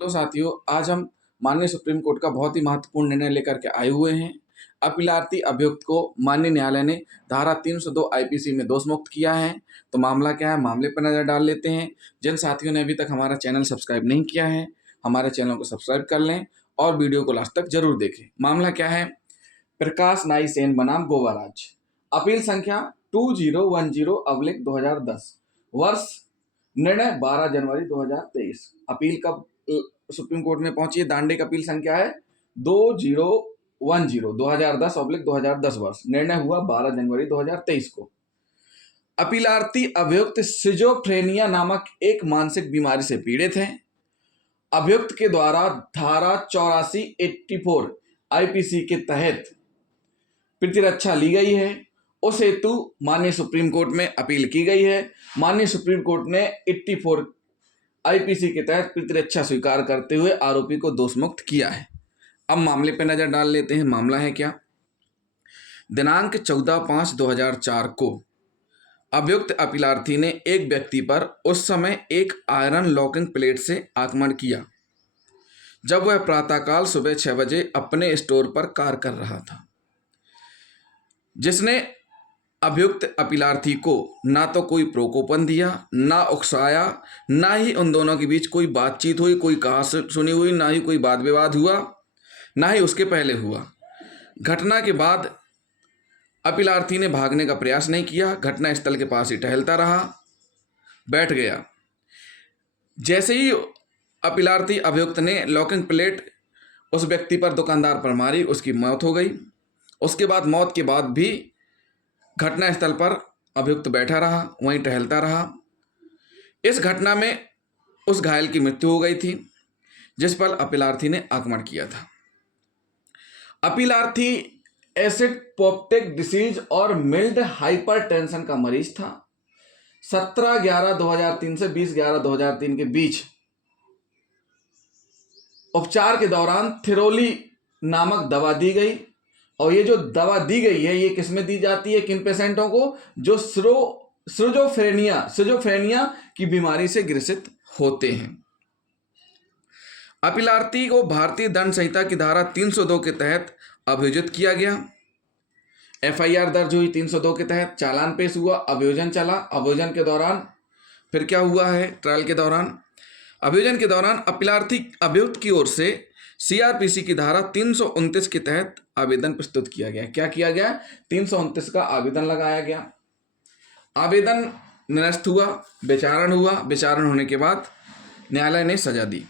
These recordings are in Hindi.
हेलो साथियों, आज हम माननीय सुप्रीम कोर्ट का बहुत ही महत्वपूर्ण निर्णय लेकर के आए हुए हैं। अपीलार्थी अभियुक्त को माननीय न्यायालय ने धारा 302 आईपीसी में दोष मुक्त किया है। तो मामला क्या है, मामले पर नजर डाल लेते हैं। जिन साथियों ने अभी तक हमारा चैनल सब्सक्राइब नहीं किया है, हमारे चैनल को सब्सक्राइब कर लें और वीडियो को लास्ट तक जरूर देखें। मामला क्या है, प्रकाश नाई सेन बनाम गोवाराज, अपील संख्या 2010/2010, वर्ष निर्णय 12 जनवरी 2023। अपील कब सुप्रीम कोर्ट में पहुंची है? दांडिक अपील संख्या है 2010/2010 वर्ष, निर्णय हुआ 12 जनवरी 2023 को। अपीलार्थी अभियुक्त सिजोफ्रेनिया नामक एक मानसिक बीमारी से पीड़ित हैं। अभियुक्त के द्वारा धारा 84/84 आईपीसी के तहत प्रतिरक्षा ली गई है। उस हेतु माननीय सुप्रीम कोर्ट में अपील की गई है। माननीय सुप्रीम कोर्ट ने 84 आईपीसी के तहत प्रतिरक्षा स्वीकार करते हुए आरोपी को दोष मुक्त किया है। अब मामले पर नजर डाल लेते हैं। मामला है क्या, दिनांक 14/5/2004 को अभियुक्त अपीलार्थी ने एक व्यक्ति पर उस समय एक आयरन लॉकिंग प्लेट से आक्रमण किया जब वह प्रातःकाल सुबह 6 बजे अपने स्टोर पर कार्य कर रहा था, जिसने अभियुक्त अपीलार्थी को ना तो कोई प्रोकोपन दिया, ना उकसाया, ना ही उन दोनों के बीच कोई बातचीत हुई, कोई कहा सुनी हुई, ना ही कोई वाद विवाद हुआ, ना ही उसके पहले हुआ। घटना के बाद अपीलार्थी ने भागने का प्रयास नहीं किया, घटना स्थल के पास ही टहलता रहा, बैठ गया। जैसे ही अपीलार्थी अभियुक्त ने लॉकिंग प्लेट उस व्यक्ति पर, दुकानदार पर मारी, उसकी मौत हो गई। उसके बाद मौत के बाद भी घटना स्थल पर अभियुक्त बैठा रहा, वहीं टहलता रहा। इस घटना में उस घायल की मृत्यु हो गई थी जिस पर अपीलार्थी ने आक्रमण किया था। अपीलार्थी एसिड पोप्टिक डिसीज और मिल्ड हाइपरटेंशन का मरीज था। 17/11/2003 से 20/11/2003 के बीच उपचार के दौरान थिरोली नामक दवा दी गई। और ये जो दवा दी गई है, ये किसमें दी जाती है, किन पेशेंटों को? जो सिजोफ्रेनिया की बीमारी से ग्रसित होते हैं। अपीलार्थी को भारतीय दंड संहिता की धारा 302 के तहत अभियोजित किया गया। एफआईआर दर्ज हुई 302 के तहत, चालान पेश हुआ, अभियोजन चला। अभियोजन के दौरान फिर क्या हुआ है, ट्रायल के दौरान, अभियोजन के दौरान अपीलार्थी अभियुक्त की ओर से सीआरपीसी की धारा 329 के तहत आवेदन प्रस्तुत किया गया। क्या किया गया? 329 का आवेदन लगाया गया। आवेदन निरस्त हुआ, विचारण हुआ। विचारण होने के बाद न्यायालय ने सजा दी।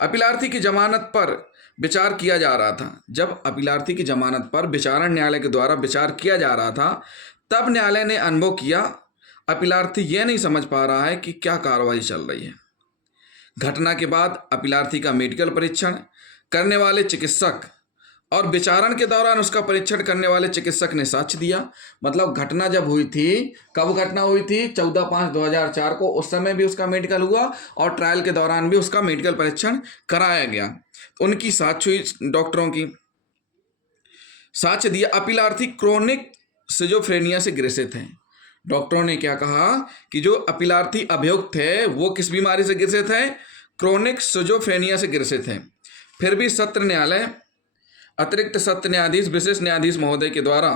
अपीलार्थी की जमानत पर विचार किया जा रहा था। जब अपीलार्थी की जमानत पर विचारण न्यायालय के द्वारा विचार किया जा रहा था, तब न्यायालय ने अनुभव किया अपीलार्थी यह नहीं समझ पा रहा है कि क्या कार्रवाई चल रही है। घटना के बाद अपीलार्थी का मेडिकल परीक्षण करने वाले चिकित्सक और विचारण के दौरान उसका परीक्षण करने वाले चिकित्सक ने साक्ष्य दिया। मतलब घटना जब हुई थी, कब घटना हुई थी? 14/5/2004 को। उस समय भी उसका मेडिकल हुआ और ट्रायल के दौरान भी उसका मेडिकल परीक्षण कराया गया। उनकी साक्ष्य हुई, डॉक्टरों की साक्ष्य दिया। अपीलार्थी क्रोनिक सिजोफ्रेनिया से ग्रसित हैं। डॉक्टरों ने क्या कहा कि जो अपीलार्थी अभियुक्त है वो किस बीमारी से ग्रसित है? क्रोनिक सिजोफ्रेनिया से ग्रसित है। फिर भी सत्र न्यायालय, अतिरिक्त सत्र न्यायाधीश विशेष न्यायाधीश महोदय के द्वारा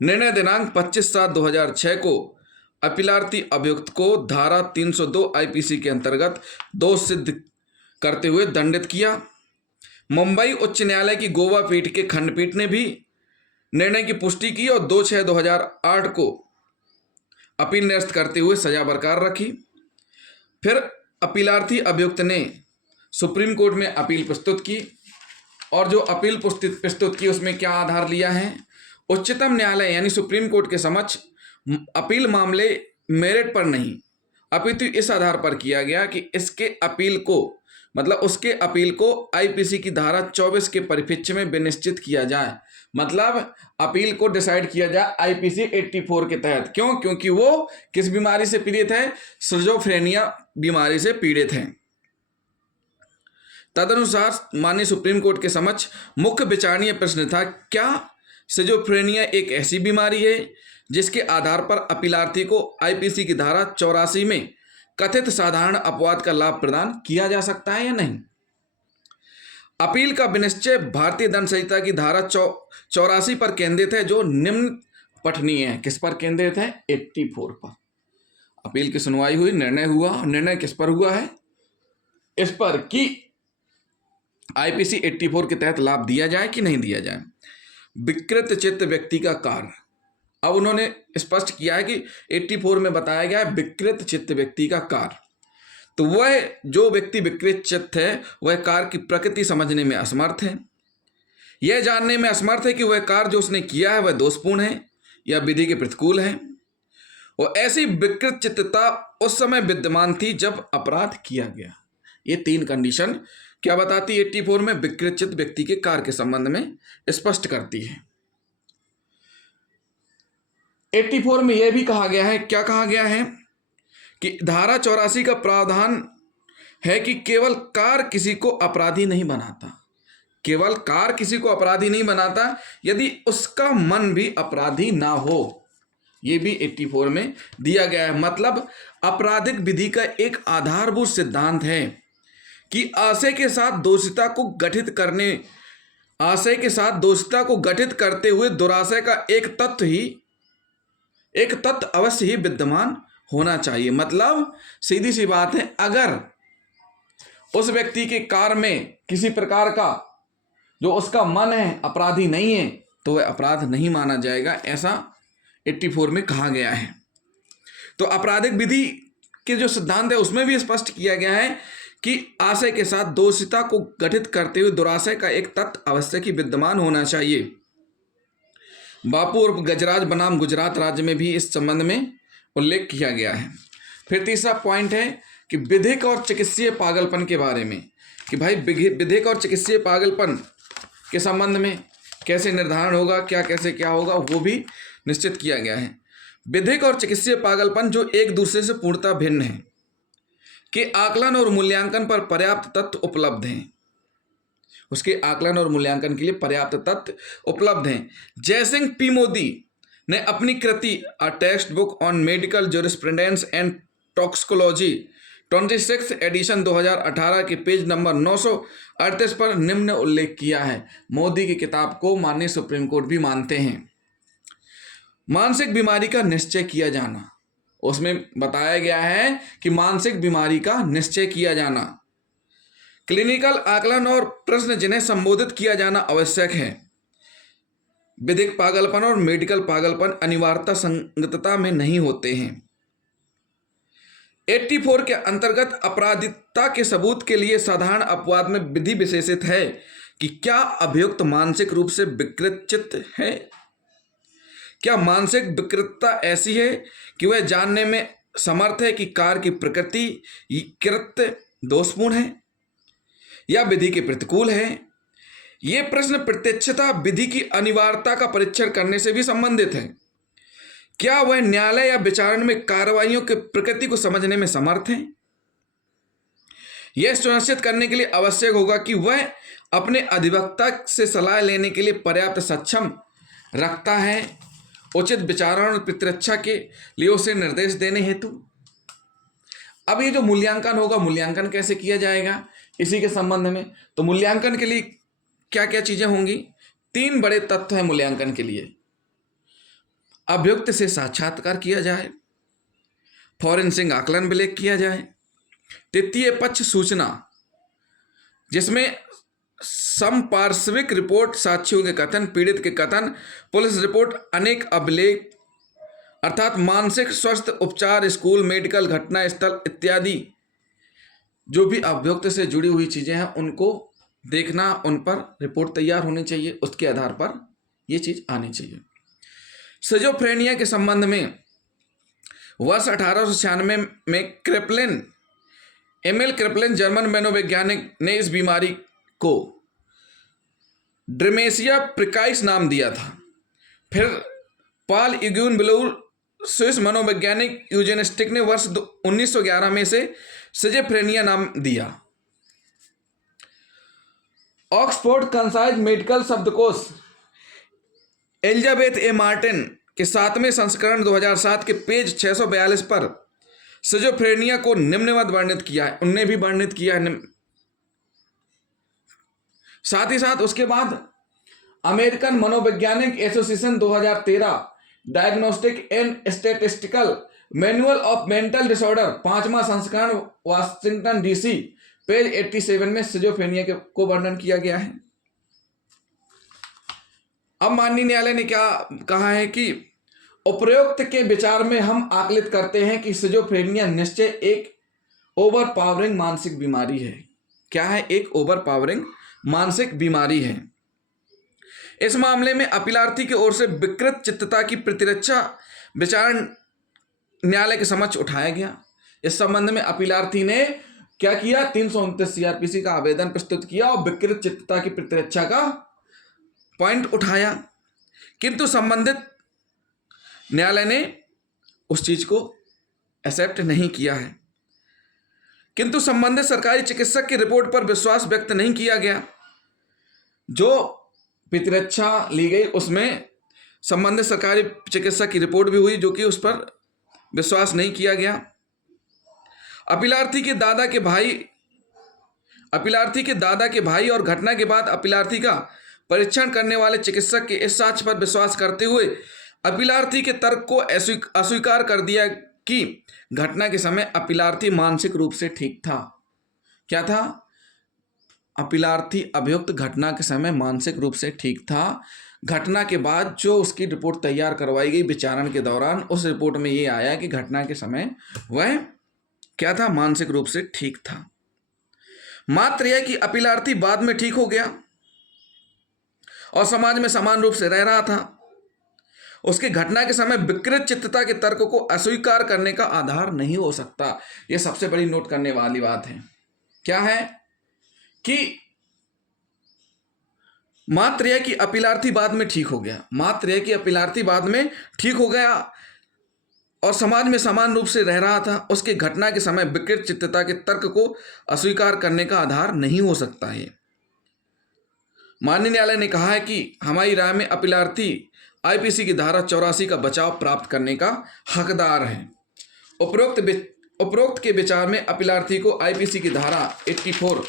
निर्णय दिनांक 25/7/2006 को अपीलार्थी अभियुक्त को धारा 302 आईपीसी के अंतर्गत दोष सिद्ध करते हुए दंडित किया। मुंबई उच्च न्यायालय की गोवा पीठ के खंडपीठ ने भी निर्णय की पुष्टि की और 2/6/2008 को अपील निरस्त करते हुए सजा बरकरार रखी। फिर अपीलार्थी अभियुक्त ने सुप्रीम कोर्ट में अपील प्रस्तुत की और जो अपील प्रस्तुत की उसमें क्या आधार लिया है? उच्चतम न्यायालय यानी सुप्रीम कोर्ट के समक्ष अपील मामले मेरिट पर नहीं, अपितु इस आधार पर किया गया कि इसके अपील को, मतलब उसके अपील को आईपीसी की धारा 24 के परिप्रेक्ष्य में विनिश्चित किया जाए। मतलब अपील को डिसाइड किया जाए आईपीसी 84 के तहत। क्यों? क्योंकि वो किस बीमारी से पीड़ित है? सिजोफ्रेनिया बीमारी से पीड़ित हैं। तदनुसार माननीय सुप्रीम कोर्ट के समक्ष मुख्य विचारणीय प्रश्न था, क्या सिजोफ्रेनिया एक ऐसी बीमारी है जिसके आधार पर अपीलार्थी को आईपीसी की धारा 84 में कथित साधारण अपवाद का लाभ प्रदान किया जा सकता है या नहीं। अपील का विनिश्चय भारतीय दंड संहिता की धारा 84 पर केंद्रित है, जो निम्न पठनीय है। किस पर केंद्रित है? 84 पर। अपील की सुनवाई हुई, निर्णय हुआ। निर्णय किस पर हुआ है? इस पर कि आईपीसी 84 के तहत लाभ दिया जाए कि नहीं दिया जाए। विकृत चित्त व्यक्ति का कार्य, अब उन्होंने स्पष्ट किया है कि 84 में बताया गया है विकृत चित्त व्यक्ति का कार्य। तो वह जो व्यक्ति विकृत चित्त है वह कार्य की प्रकृति समझने में असमर्थ है, यह जानने में असमर्थ है कि वह कार्य जो उसने किया है वह दोषपूर्ण है या विधि के प्रतिकूल है। और ऐसी विकृत चित्तता उस समय विद्यमान थी जब अपराध किया गया। ये 3 कंडीशन क्या बताती है? 84 में विकृत चित्त व्यक्ति के कार्य के संबंध में स्पष्ट करती है। 84 में यह भी कहा गया है, क्या कहा गया है कि धारा 84 का प्रावधान है कि केवल कार्य किसी को अपराधी नहीं बनाता, केवल कार्य किसी को अपराधी नहीं बनाता यदि उसका मन भी अपराधी ना हो। यह भी 84 में दिया गया है। मतलब आपराधिक विधि का एक आधारभूत सिद्धांत है कि आशय के साथ दोषिता को गठित करते हुए दुराशय का एक तत्व अवश्य ही विद्यमान होना चाहिए। मतलब सीधी सी बात है, अगर उस व्यक्ति के कार्य में किसी प्रकार का जो उसका मन है अपराधी नहीं है तो वह अपराध नहीं माना जाएगा, ऐसा 84 में कहा गया है। तो आपराधिक विधि के जो सिद्धांत है उसमें भी स्पष्ट किया गया है कि आशय के साथ दोषिता को गठित करते हुए दुराशय का एक तत्व अवश्य ही विद्यमान होना चाहिए। बापू और गजराज बनाम गुजरात राज्य में भी इस संबंध में उल्लेख किया गया है। फिर तीसरा पॉइंट है कि विधिक और चिकित्सीय पागलपन के बारे में, कि भाई विधिक और चिकित्सीय पागलपन के संबंध में कैसे निर्धारण होगा, क्या होगा, वो भी निश्चित किया गया है। विधिक और चिकित्सीय पागलपन जो एक दूसरे से पूर्णतः भिन्न है के आकलन और मूल्यांकन पर पर्याप्त तथ्य उपलब्ध हैं, उसके आकलन और मूल्यांकन के लिए पर्याप्त तथ्य उपलब्ध हैं। जयसिंह पी मोदी ने अपनी कृति a textbook on medical jurisprudence and toxicology 26th edition 2018 के पेज नंबर 938 पर निम्न उल्लेख किया है। मोदी की किताब को माननीय सुप्रीम कोर्ट भी मानते हैं। मानसिक बीमारी का निश्चय किया जाना, उसमें बताया गया है कि मानसिक बीमारी का निश्चय किया जाना, क्लिनिकल आकलन और प्रश्न जिन्हें संबोधित किया जाना आवश्यक है। विधिक पागलपन और मेडिकल पागलपन अनिवार्यता संगतता में नहीं होते हैं। 84 के अंतर्गत अपराधिकता के सबूत के लिए साधारण अपवाद में विधि विशेषित है कि क्या अभियुक्त मानसिक रूप से विकृत चित्त है। क्या मानसिक विकृतता ऐसी है कि वह जानने में समर्थ है कि कार्य की प्रकृति कृत्य दोषपूर्ण है या विधि के प्रतिकूल है। ये प्रश्न प्रत्यक्षता विधि की अनिवार्यता का परीक्षण करने से भी संबंधित है। क्या वह न्यायालय या विचारण में कार्रवाइयों की प्रकृति को समझने में समर्थ है। यह सुनिश्चित करने के लिए आवश्यक होगा कि वह अपने अधिवक्ता से सलाह लेने के लिए पर्याप्त सक्षम रखता है, उचित विचारण और प्रतिरक्षा के लिए उसे निर्देश देने हेतु। अब ये जो मूल्यांकन होगा, मूल्यांकन कैसे किया जाएगा इसी के संबंध में, तो मूल्यांकन के लिए क्या क्या चीजें होंगी। 3 बड़े तत्व हैं मूल्यांकन के लिए। अभियुक्त से साक्षात्कार किया जाए, फॉरेंसिक आकलन विलेख किया जाए, तृतीय पक्ष सूचना जिसमें समपार्श्विक रिपोर्ट, साक्षियों के कथन, पीड़ित के कथन, पुलिस रिपोर्ट, अनेक अभिलेख अर्थात मानसिक स्वास्थ्य उपचार, स्कूल, मेडिकल घटना स्थल इत्यादि जो भी अभियुक्त से जुड़ी हुई चीजें हैं उनको देखना, उन पर रिपोर्ट तैयार होनी चाहिए, उसके आधार पर ये चीज आनी चाहिए। सिजोफ्रेनिया के संबंध में वर्ष 1896 में क्रेपलिन, एमिल क्रेपलिन जर्मन मनोवैज्ञानिक ने इस बीमारी को ड्रेमेसिया प्रिकाइस नाम दिया था। फिर पॉल इग्यून ब्लूर स्विस मनोवैज्ञानिक यूजेनिस्टिक ने वर्ष 1911 में से सिजोफ्रेनिया नाम दिया। ऑक्सफोर्ड कंसाइज मेडिकल शब्दकोश एलिजाबेथ ए मार्टिन के 7वें संस्करण 2007 के पेज 642 पर सिजोफ्रेनिया को निम्नवत वर्णित किया है, उनने भी वर्णित किया है। साथ ही साथ उसके बाद अमेरिकन मनोवैज्ञानिक association 2013 diagnostic and statistical manual of mental disorder 5वां संस्करण वाशिंगटन डीसी पेज 87 में सिजोफ्रेनिया को वर्णन किया गया है। अब माननीय न्यायालय ने क्या कहा है कि उपरोक्त के विचार में हम आकलित करते हैं कि सिजोफ्रेनिया निश्चय एक ओवरपावरिंग मानसिक बीमारी है। क्या है? एक ओवरपावरिंग मानसिक बीमारी है। इस मामले में अपीलार्थी की ओर से विकृत चित्तता की प्रतिरक्षा विचारण न्यायालय के समक्ष उठाया गया। इस संबंध में अपीलार्थी ने क्या किया? 329 सीआरपीसी का आवेदन प्रस्तुत किया और विकृत चित्तता की प्रतिरक्षा का पॉइंट उठाया, किंतु संबंधित न्यायालय ने उस चीज को एक्सेप्ट नहीं किया है। किंतु संबंधित सरकारी चिकित्सक की रिपोर्ट पर विश्वास व्यक्त नहीं किया गया। जो प्रतिरक्षा ली गई उसमें संबंधित सरकारी चिकित्सक की रिपोर्ट भी हुई, जो कि उस पर विश्वास नहीं किया गया। अपीलार्थी के दादा के भाई और घटना के बाद अपीलार्थी का परीक्षण करने वाले चिकित्सक के इस साक्ष्य पर विश्वास करते हुए अपीलार्थी के तर्क को अस्वीकार कर दिया कि घटना के समय अपीलार्थी मानसिक रूप से ठीक था। क्या था? अपीलार्थी अभियुक्त घटना के समय मानसिक रूप से ठीक था। घटना के बाद जो उसकी रिपोर्ट तैयार करवाई गई विचारण के दौरान, उस रिपोर्ट में ये आया कि घटना के समय वह क्या था? मानसिक रूप से ठीक था। मात्र यह कि अपीलार्थी बाद में ठीक हो गया और समाज में समान रूप से रह रहा था, उसकी घटना के समय विकृत चित्तता के तर्क को अस्वीकार करने का आधार नहीं हो सकता। यह सबसे बड़ी नोट करने वाली बात है। क्या है? कि मात्र यह कि अपीलार्थी बाद में ठीक हो गया, मात्र यह कि अपीलार्थी बाद में ठीक हो गया और समाज में समान रूप से रह रहा था, उसके घटना के समय विकृत चित्तता के तर्क को अस्वीकार करने का आधार नहीं हो सकता है। माननीय न्यायालय ने कहा है कि हमारी राय में अपीलार्थी आईपीसी की धारा 84 का बचाव प्राप्त करने का हकदार है। उपरोक्त के विचार में अपीलार्थी को आईपीसी की धारा 84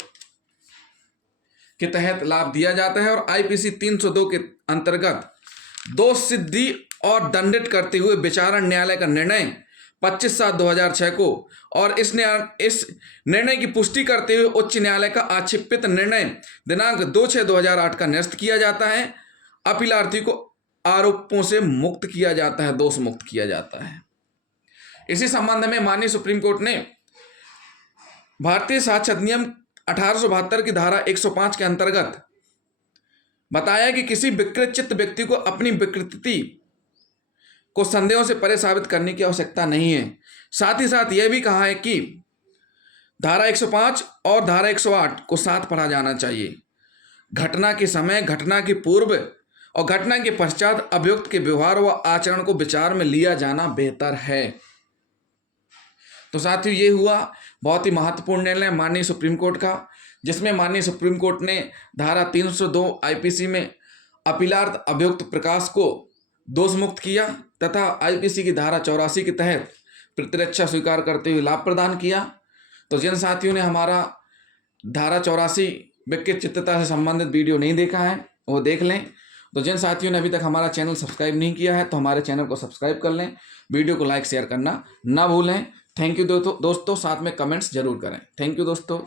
के तहत लाभ दिया जाता है और आईपीसी 302 के अंतर्गत दोष सिद्धि और दंडित करते हुए विचारण न्यायालय का निर्णय 25/7/2006 को और इस निर्णय की पुष्टि करते हुए उच्च न्यायालय का आक्षेपित निर्णय दिनांक 2/6/2008 का निरस्त किया जाता है। अपीलार्थी को आरोपों से मुक्त किया जाता है, दोष मुक्त किया जाता है। इसी संबंध में माननीय सुप्रीम कोर्ट ने भारतीय साक्ष्य अधिनियम 1872 की धारा 105 के अंतर्गत बताया कि किसी विकृत चित्त व्यक्ति को अपनी विकृति को संदेहों से परे साबित करने की आवश्यकता नहीं है। साथ ही साथ यह भी कहा है कि धारा 105 और धारा 108 को साथ पढ़ा जाना चाहिए। घटना के समय, घटना के पूर्व और घटना के पश्चात अभियुक्त के व्यवहार व आचरण को विचार में लिया जाना बेहतर है। तो साथियों, ये हुआ बहुत ही महत्वपूर्ण निर्णय माननीय सुप्रीम कोर्ट का, जिसमें माननीय सुप्रीम कोर्ट ने धारा 302 आईपीसी में अपीलार्थ अभियुक्त प्रकाश को दोष मुक्त किया तथा आईपीसी की धारा 84 के तहत प्रतिरक्षा स्वीकार करते हुए लाभ प्रदान किया। तो जिन साथियों ने हमारा धारा 84 विकृत चित्तता से संबंधित वीडियो नहीं देखा है वो देख लें। तो जिन साथियों ने अभी तक हमारा चैनल सब्सक्राइब नहीं किया है तो हमारे चैनल को सब्सक्राइब कर लें, वीडियो को लाइक शेयर करना ना भूलें। थैंक यू दोस्तों, साथ में कमेंट्स जरूर करें। थैंक यू दोस्तों।